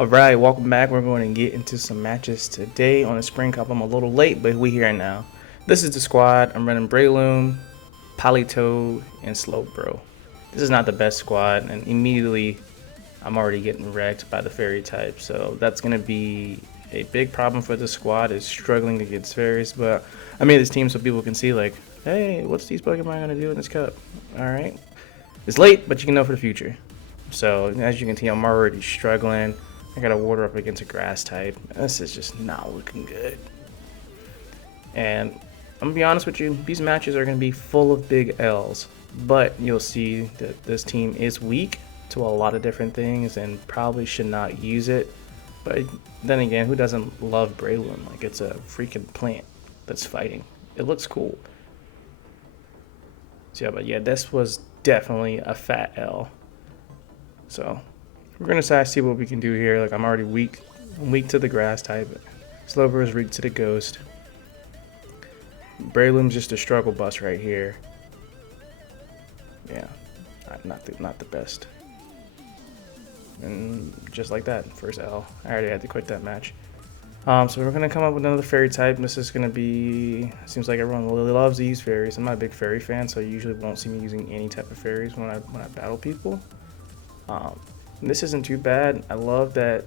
Alright, welcome back. We're going to get into some matches today on the Spring Cup. I'm a little late, but we here now. This is the squad. I'm running BRELOOM, Politoad, and Slowbro. This is not the best squad, and immediately I'm already getting wrecked by the fairy type. So that's going to be a big problem for the squad, is struggling to get fairies. But I made this team so people can see, like, hey, what's these Pokemon going to do in this cup? Alright. It's late, but you can know for the future. So as you can see, I'm already struggling. I got a water up against a grass type. This is just not looking good. And I'm gonna be honest with you, these matches are gonna be full of big L's. But you'll see that this team is weak to a lot of different things and probably should not use it. But then again, who doesn't love BRELOOM? Like, it's a freaking plant that's fighting. It looks cool. So yeah, but yeah, this was definitely a fat L. So we're gonna see what we can do here. Like, I'm already weak. I'm weak to the grass type. Slowbro is weak to the ghost. BRELOOM's just a struggle bus right here. Yeah, not the best. And just like that, first L. I already had to quit that match. So we're gonna come up with another fairy type. This is gonna be. Seems like everyone really loves to use fairies. I'm not a big fairy fan, so you usually won't see me using any type of fairies when I battle people. This isn't too bad. I love that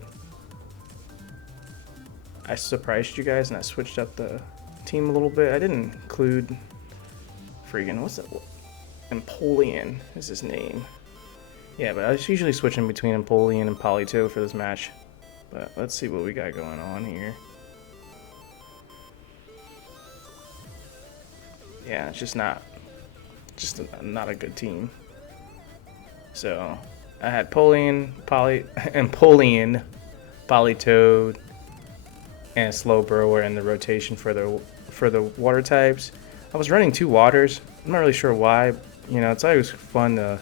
I surprised you guys and I switched up the team a little bit. I didn't include freaking, what's that? Empoleon is his name. Yeah, but I was usually switching between Empoleon and Politoad for this match. But let's see what we got going on here. Yeah, it's just not a good team. So I had Empoleon, Politoad, and Slowbro were in the rotation for the water types. I was running two waters. I'm not really sure why. You know, it's always fun to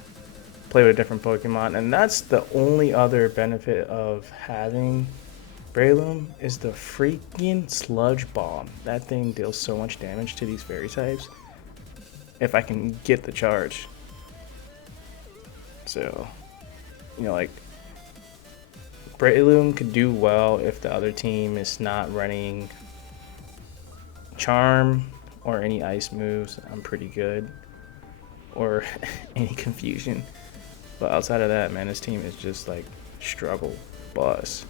play with a different Pokemon, and that's the only other benefit of having BRELOOM is the freaking Sludge Bomb. That thing deals so much damage to these fairy types if I can get the charge. So, you know, like, BRELOOM could do well if the other team is not running Charm or any ice moves. I'm pretty good. Or any confusion. But outside of that, man, this team is just like struggle bus.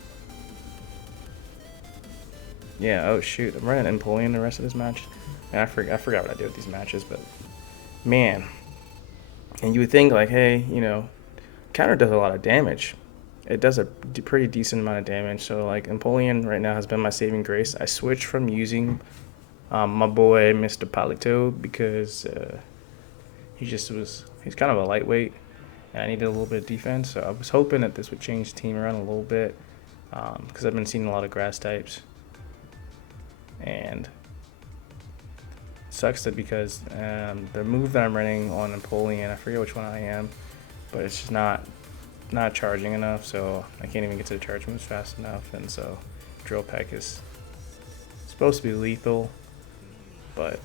Yeah, oh shoot, I'm running Empoleon the rest of this match. And I forgot what I did with these matches, but man. And you would think, like, hey, you know, counter does a lot of damage. It does a pretty decent amount of damage. So, like, Empoleon right now has been my saving grace. I switched from using my boy Mr. Politoad because he's kind of a lightweight, and I needed a little bit of defense. So I was hoping that this would change the team around a little bit because I've been seeing a lot of grass types. And it sucks that because the move that I'm running on Empoleon, I forget which one I am, but it's just not charging enough, so I can't even get to the charge moves fast enough. And so Drill Peck is supposed to be lethal, but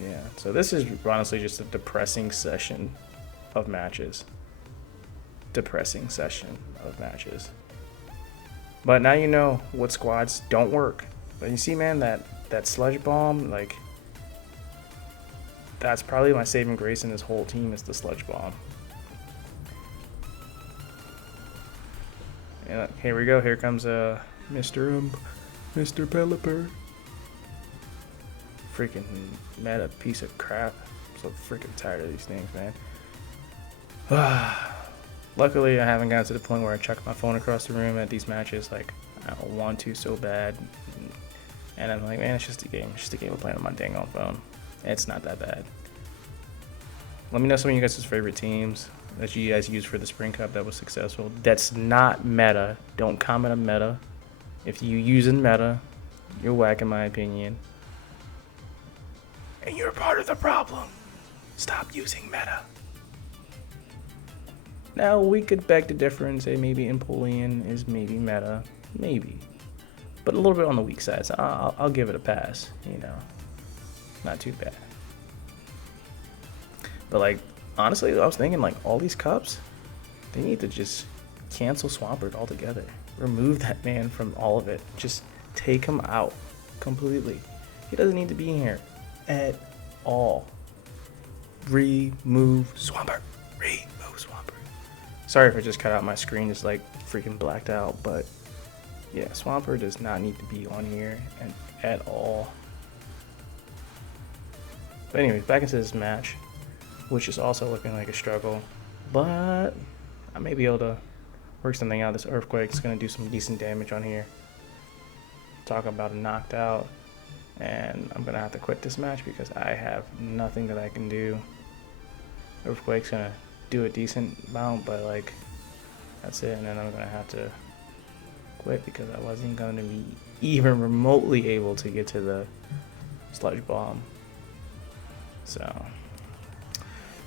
yeah. So this is honestly just a depressing session of matches. But now you know what squads don't work. But you see, man, that Sludge Bomb, like, that's probably my saving grace in this whole team is the Sludge Bomb. Yeah, here we go. Here comes Mr. Pelipper. Freaking meta piece of crap. I'm so freaking tired of these things, man. Luckily, I haven't gotten to the point where I chuck my phone across the room at these matches. Like, I don't want to so bad. And I'm like, man, it's just a game. It's just a game of playing on my dang on phone. It's not that bad. Let me know some of you guys' favorite teams that you guys used for the Spring Cup that was successful. That's not meta. Don't comment on meta. If you using meta, you're whack in my opinion. And you're part of the problem. Stop using meta. Now, we could beg to differ and say maybe Empoleon is maybe meta. Maybe. But a little bit on the weak side, so I'll give it a pass, you know. Not too bad. But, like, honestly, I was thinking, like, all these cups, they need to just Cancel Swampert altogether. Remove that man from all of it. Just take him out completely. He doesn't need to be in here at all. Remove Swampert. Remove Swampert. Sorry if I just cut out my screen. It's like freaking blacked out. But yeah, Swampert does not need to be on here at all. But anyways, back into this match, which is also looking like a struggle. But I may be able to work something out. This Earthquake is going to do some decent damage on here. Talk about a knocked out. And I'm going to have to quit this match because I have nothing that I can do. Earthquake's going to do a decent amount, but like, that's it. And then I'm going to have to quit because I wasn't going to be even remotely able to get to the Sludge Bomb. So,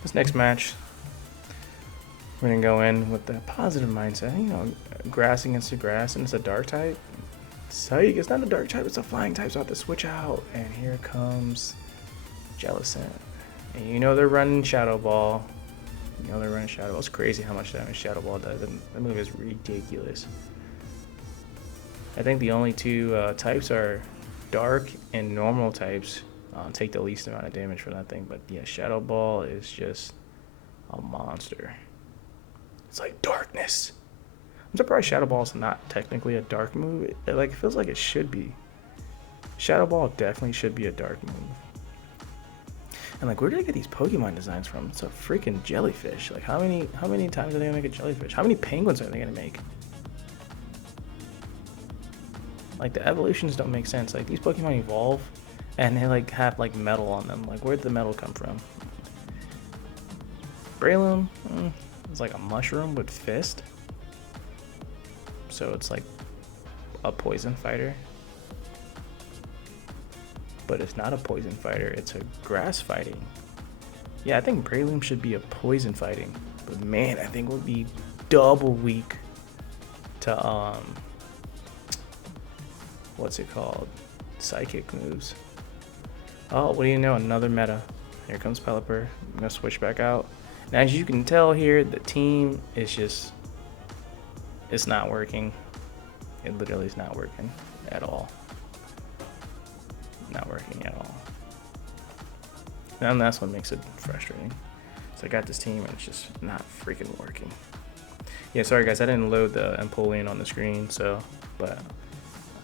this next match, we're going to go in with the positive mindset. You know, grass against the grass, and it's a dark type. Psych, it's not a dark type, it's a flying type, so I have to switch out. And here comes Jellicent. And you know they're running Shadow Ball. You know they're running Shadow Ball. It's crazy how much damage Shadow Ball does. That move is ridiculous. I think the only two types are dark and normal types. Take the least amount of damage for that thing. But yeah, Shadow Ball is just a monster. It's like darkness. I'm surprised Shadow Ball is not technically a dark move. It feels like it should be. Shadow Ball definitely should be a dark move. And like, where did I get these Pokemon designs from? It's a freaking jellyfish. Like, how many times are they gonna make a jellyfish? How many penguins are they gonna make? Like, the evolutions don't make sense. Like, these Pokemon evolve, and they like have like metal on them. Like, where'd the metal come from? BRELOOM, it's like a mushroom with fist. So it's like a poison fighter. But it's not a poison fighter, it's a grass fighting. Yeah, I think BRELOOM should be a poison fighting. But man, I think it would be double weak to what's it called? Psychic moves. Oh, what do you know? Another meta. Here comes Pelipper. I'm gonna switch back out. And as you can tell here, the team is just, it's not working. It literally is not working at all. Not working at all. And that's what makes it frustrating. So I got this team and it's just not freaking working. Yeah, sorry guys, I didn't load the Empoleon on the screen, but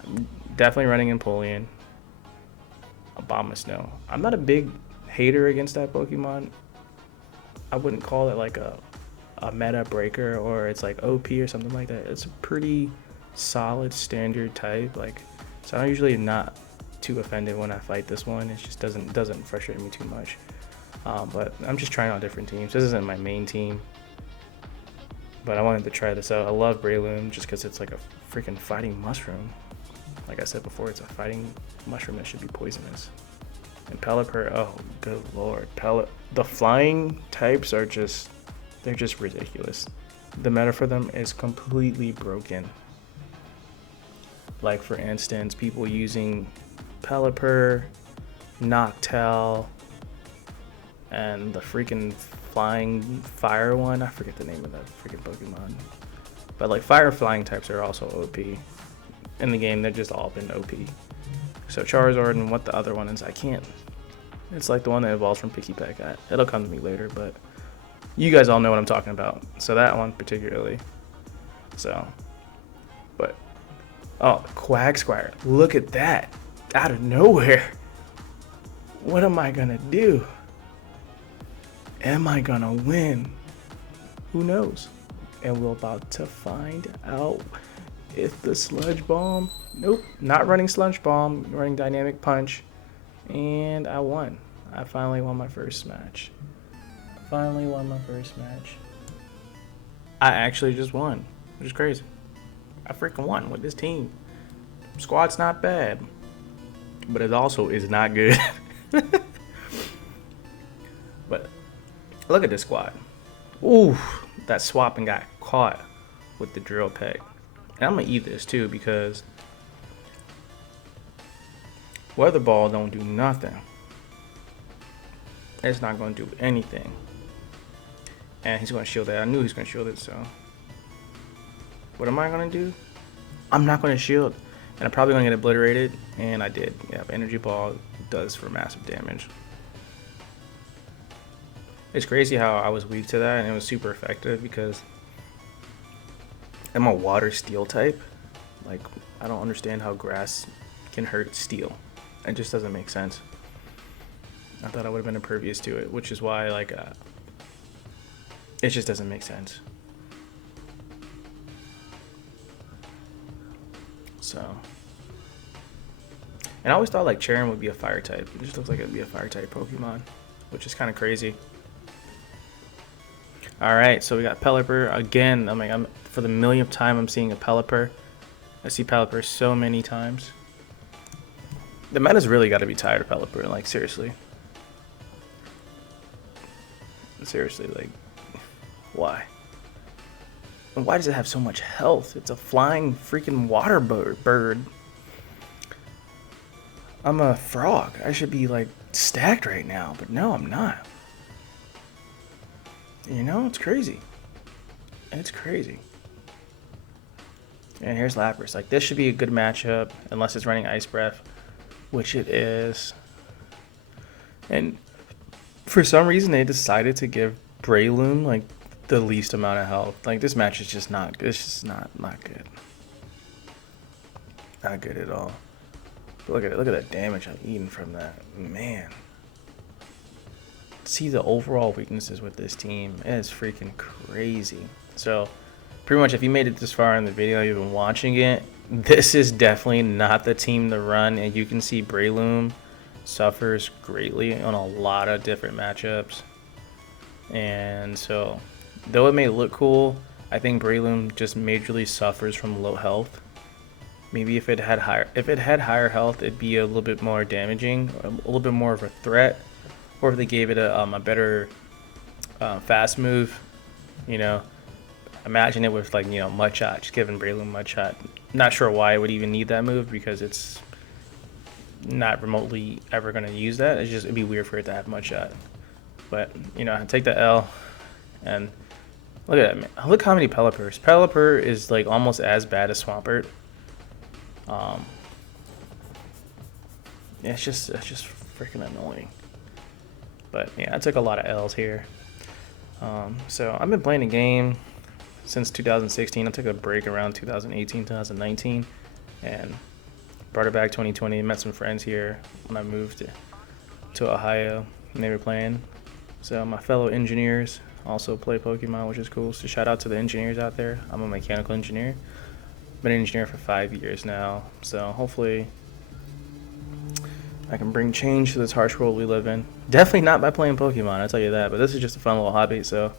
I'm definitely running Empoleon. Abomasnow. I'm not a big hater against that Pokemon. I wouldn't call it like a meta breaker or it's like OP or something like that. It's a pretty solid standard type. Like, so I'm usually not too offended when I fight this one. It just doesn't frustrate me too much. But I'm just trying out different teams. This isn't my main team, but I wanted to try this out. I love BRELOOM just because it's like a freaking fighting mushroom. Like I said before, it's a fighting mushroom that should be poisonous. And Pelipper, oh good lord, the flying types are just, they're just ridiculous. The meta for them is completely broken. Like for instance, people using Pelipper, Noctowl, and the freaking flying fire one. I forget the name of that freaking Pokemon. But like fire flying types are also OP. In the game, they've just all been OP. So Charizard and what the other one is, I can't. It's like the one that evolves from Pikipek. It'll come to me later, but you guys all know what I'm talking about. So that one particularly. So, but, oh, Quagsquire. Look at that. Out of nowhere. What am I gonna do? Am I gonna win? Who knows? And we're about to find out. If the Sludge Bomb, nope, not running Sludge Bomb, running Dynamic Punch, and I won. I finally won my first match. I actually just won, which is crazy. I freaking won with this team. Squad's not bad, but it also is not good. But look at this squad. Ooh, that swap and got caught with the Drill Peck. And I'm gonna eat this too because Weather Ball don't do nothing. It's not gonna do anything. And he's gonna shield that. I knew he was gonna shield it, so What am I gonna do? I'm not gonna shield, and I'm probably gonna get obliterated, and I did. Yeah, energy ball does for massive damage. It's crazy how I was weak to that, and it was super effective because I'm a water steel type. Like, I don't understand how grass can hurt steel. It just doesn't make sense. I thought I would have been impervious to it, which is why, like, it just doesn't make sense. So, and I always thought like Charon would be a fire type. It just looks like it'd be a fire type Pokemon, which is kind of crazy. All right, so we got Pelipper again. I'm for the millionth time I'm seeing a Pelipper. I see Pelipper so many times. The meta's really got to be tired of Pelipper. Like, seriously. Seriously, like, why? And why does it have so much health? It's a flying freaking water bird. I'm a frog. I should be like stacked right now, but no, I'm not. You know, it's crazy. It's crazy. And here's Lapras. Like, this should be a good matchup unless it's running Ice Breath, which it is. And for some reason, they decided to give BRELOOM like the least amount of health. Like, this match is just not. It's just not good. Not good at all. But look at it. Look at that damage I'm eating from that. Man. See the overall weaknesses with this team. It is freaking crazy. So, pretty much if you made it this far in the video, you've been watching it, this is definitely not the team to run. And you can see BRELOOM suffers greatly on a lot of different matchups. And so, though it may look cool, I think BRELOOM just majorly suffers from low health. Maybe if it had higher health, it'd be a little bit more damaging, a little bit more of a threat. Or if they gave it a better fast move, you know, imagine it with, like, you know, Mudshot, just giving BRELOOM Mudshot. Not sure why it would even need that move because it's not remotely ever going to use that. It'd be weird for it to have Mudshot. But, you know, take the L and look at that, man. Look how many Pelipper's. Pelipper is like almost as bad as Swampert. Yeah, it's just freaking annoying. But yeah, I took a lot of L's here. So I've been playing the game since 2016. I took a break around 2018, 2019, and brought it back 2020. Met some friends here when I moved to Ohio, and they were playing. So my fellow engineers also play Pokemon, which is cool. So shout out to the engineers out there. I'm a mechanical engineer. Been an engineer for 5 years now. So hopefully I can bring change to this harsh world we live in. Definitely not by playing Pokemon, I'll tell you that. But this is just a fun little hobby. So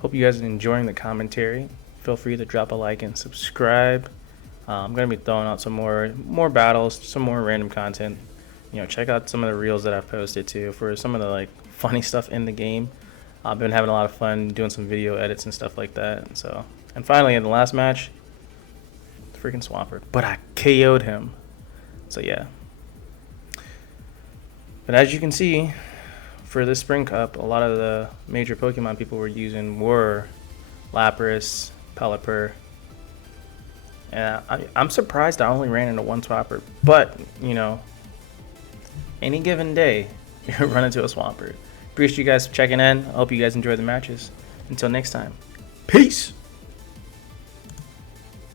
hope you guys are enjoying the commentary. Feel free to drop a like and subscribe. I'm going to be throwing out some more battles, some more random content. You know, check out some of the reels that I've posted too for some of the like funny stuff in the game. I've been having a lot of fun doing some video edits and stuff like that. So, and finally in the last match, freaking Swampert, but I KO'd him. So yeah. But as you can see, for this Spring Cup, a lot of the major Pokemon people were using were Lapras, Pelipper. And I'm surprised I only ran into one Swampert. But, you know, any given day, you run into a Swampert. Appreciate you guys checking in. I hope you guys enjoy the matches. Until next time, peace!